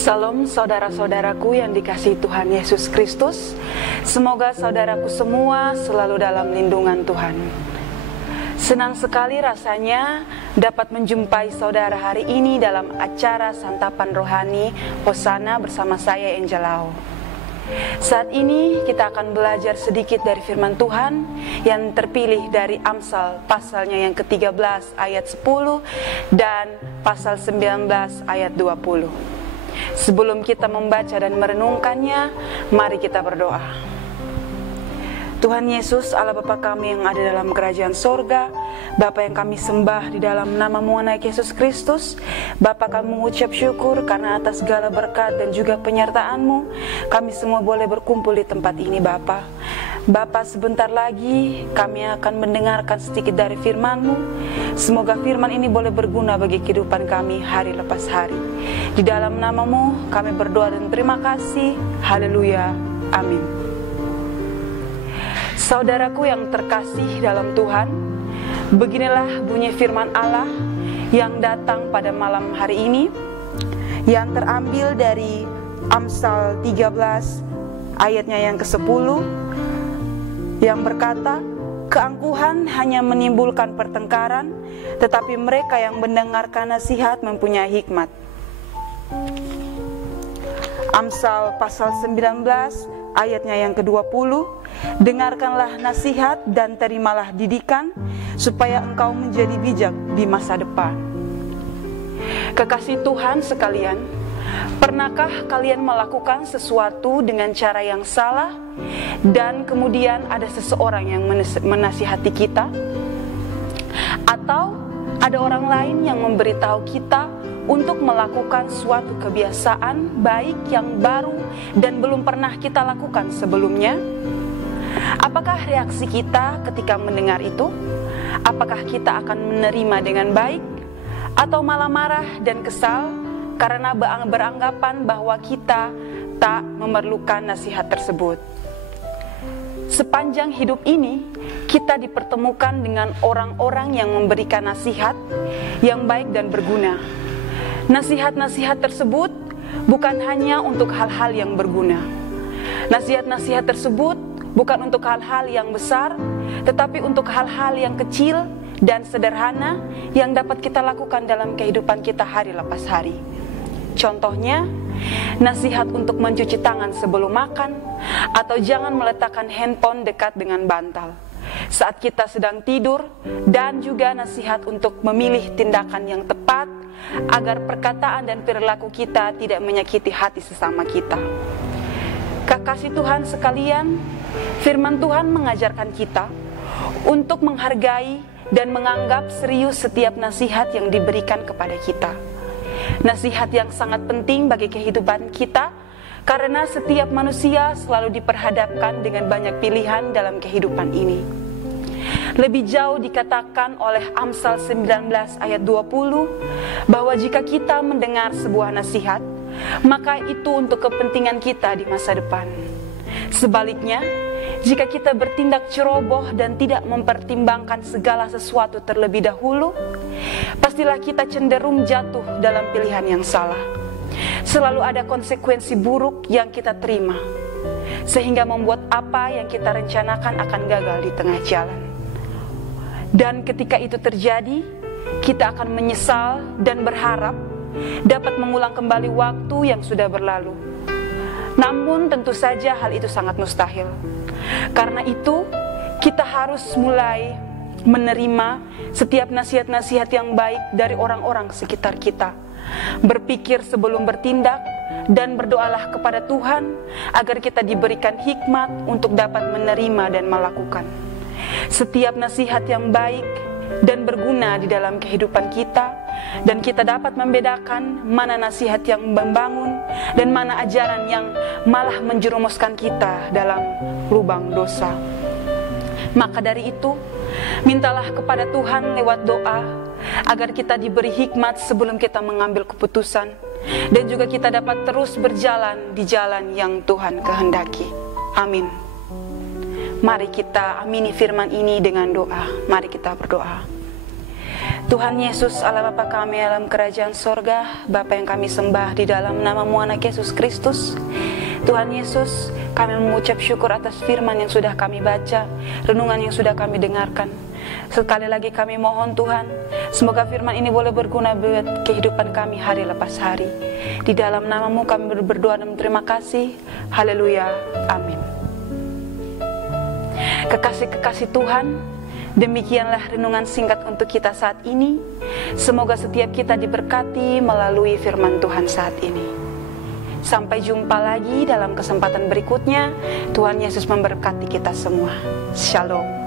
Salam saudara-saudaraku yang dikasihi Tuhan Yesus Kristus. Semoga saudaraku semua selalu dalam lindungan Tuhan. Senang sekali rasanya dapat menjumpai saudara hari ini dalam acara Santapan Rohani Hosana bersama saya Angel Lau. Saat ini kita akan belajar sedikit dari firman Tuhan yang terpilih dari Amsal pasalnya yang ke-13 ayat 10 dan pasal 19 ayat 20. Sebelum kita membaca dan merenungkannya, mari kita berdoa. Tuhan Yesus, Allah Bapa kami yang ada dalam kerajaan sorga, Bapa yang kami sembah di dalam nama-Mu anak Yesus Kristus, Bapa kami mengucap syukur karena atas segala berkat dan juga penyertaan-Mu, kami semua boleh berkumpul di tempat ini Bapa. Bapa, sebentar lagi kami akan mendengarkan sedikit dari firman-Mu. Semoga firman ini boleh berguna bagi kehidupan kami hari lepas hari. Di dalam nama-Mu kami berdoa dan terima kasih. Haleluya. Amin. Saudaraku yang terkasih dalam Tuhan, beginilah bunyi firman Allah yang datang pada malam hari ini, yang terambil dari Amsal 13 ayatnya yang ke-10, yang berkata, keangkuhan hanya menimbulkan pertengkaran, tetapi mereka yang mendengarkan nasihat mempunyai hikmat. Amsal pasal 19 ayatnya yang ke-20, dengarkanlah nasihat dan terimalah didikan, supaya engkau menjadi bijak di masa depan. Kekasih Tuhan sekalian, pernahkah kalian melakukan sesuatu dengan cara yang salah dan kemudian ada seseorang yang menasihati kita? Atau ada orang lain yang memberitahu kita untuk melakukan suatu kebiasaan baik yang baru dan belum pernah kita lakukan sebelumnya? Apakah reaksi kita ketika mendengar itu? Apakah kita akan menerima dengan baik? Atau malah marah dan kesal karena beranggapan bahwa kita tak memerlukan nasihat tersebut? Sepanjang hidup ini, kita dipertemukan dengan orang-orang yang memberikan nasihat yang baik dan berguna. Nasihat-nasihat tersebut bukan hanya untuk hal-hal yang berguna. Nasihat-nasihat tersebut bukan untuk hal-hal yang besar, tetapi untuk hal-hal yang kecil dan sederhana yang dapat kita lakukan dalam kehidupan kita hari lepas hari. Contohnya, nasihat untuk mencuci tangan sebelum makan, atau jangan meletakkan handphone dekat dengan bantal saat kita sedang tidur, dan juga nasihat untuk memilih tindakan yang tepat agar perkataan dan perilaku kita tidak menyakiti hati sesama kita. Kekasih Tuhan sekalian, firman Tuhan mengajarkan kita untuk menghargai dan menganggap serius setiap nasihat yang diberikan kepada kita. Nasihat yang sangat penting bagi kehidupan kita, karena setiap manusia selalu diperhadapkan dengan banyak pilihan dalam kehidupan ini. Lebih jauh dikatakan oleh Amsal 19 ayat 20, bahwa jika kita mendengar sebuah nasihat, maka itu untuk kepentingan kita di masa depan. Sebaliknya, jika kita bertindak ceroboh dan tidak mempertimbangkan segala sesuatu terlebih dahulu, pastilah kita cenderung jatuh dalam pilihan yang salah. Selalu ada konsekuensi buruk yang kita terima, sehingga membuat apa yang kita rencanakan akan gagal di tengah jalan. Dan ketika itu terjadi, kita akan menyesal dan berharap dapat mengulang kembali waktu yang sudah berlalu. Namun tentu saja hal itu sangat mustahil. Karena itu, kita harus mulai menerima setiap nasihat-nasihat yang baik dari orang-orang sekitar kita. Berpikir sebelum bertindak, dan berdoalah kepada Tuhan agar kita diberikan hikmat untuk dapat menerima dan melakukan setiap nasihat yang baik dan berguna di dalam kehidupan kita, dan kita dapat membedakan mana nasihat yang membangun dan mana ajaran yang malah menjerumuskan kita dalam lubang dosa. Maka dari itu, mintalah kepada Tuhan lewat doa agar kita diberi hikmat sebelum kita mengambil keputusan, dan juga kita dapat terus berjalan di jalan yang Tuhan kehendaki. Amin. Mari kita amini firman ini dengan doa. Mari kita berdoa. Tuhan Yesus, Allah Bapa kami dalam kerajaan sorga, Bapa yang kami sembah di dalam nama-Mu anak Yesus Kristus. Tuhan Yesus, kami mengucap syukur atas firman yang sudah kami baca, renungan yang sudah kami dengarkan. Sekali lagi kami mohon Tuhan, semoga firman ini boleh berguna buat kehidupan kami hari lepas hari. Di dalam nama-Mu kami berdoa dan terima kasih. Haleluya. Amin. Kekasih-kekasih Tuhan, demikianlah renungan singkat untuk kita saat ini. Semoga setiap kita diberkati melalui firman Tuhan saat ini. Sampai jumpa lagi dalam kesempatan berikutnya. Tuhan Yesus memberkati kita semua. Shalom.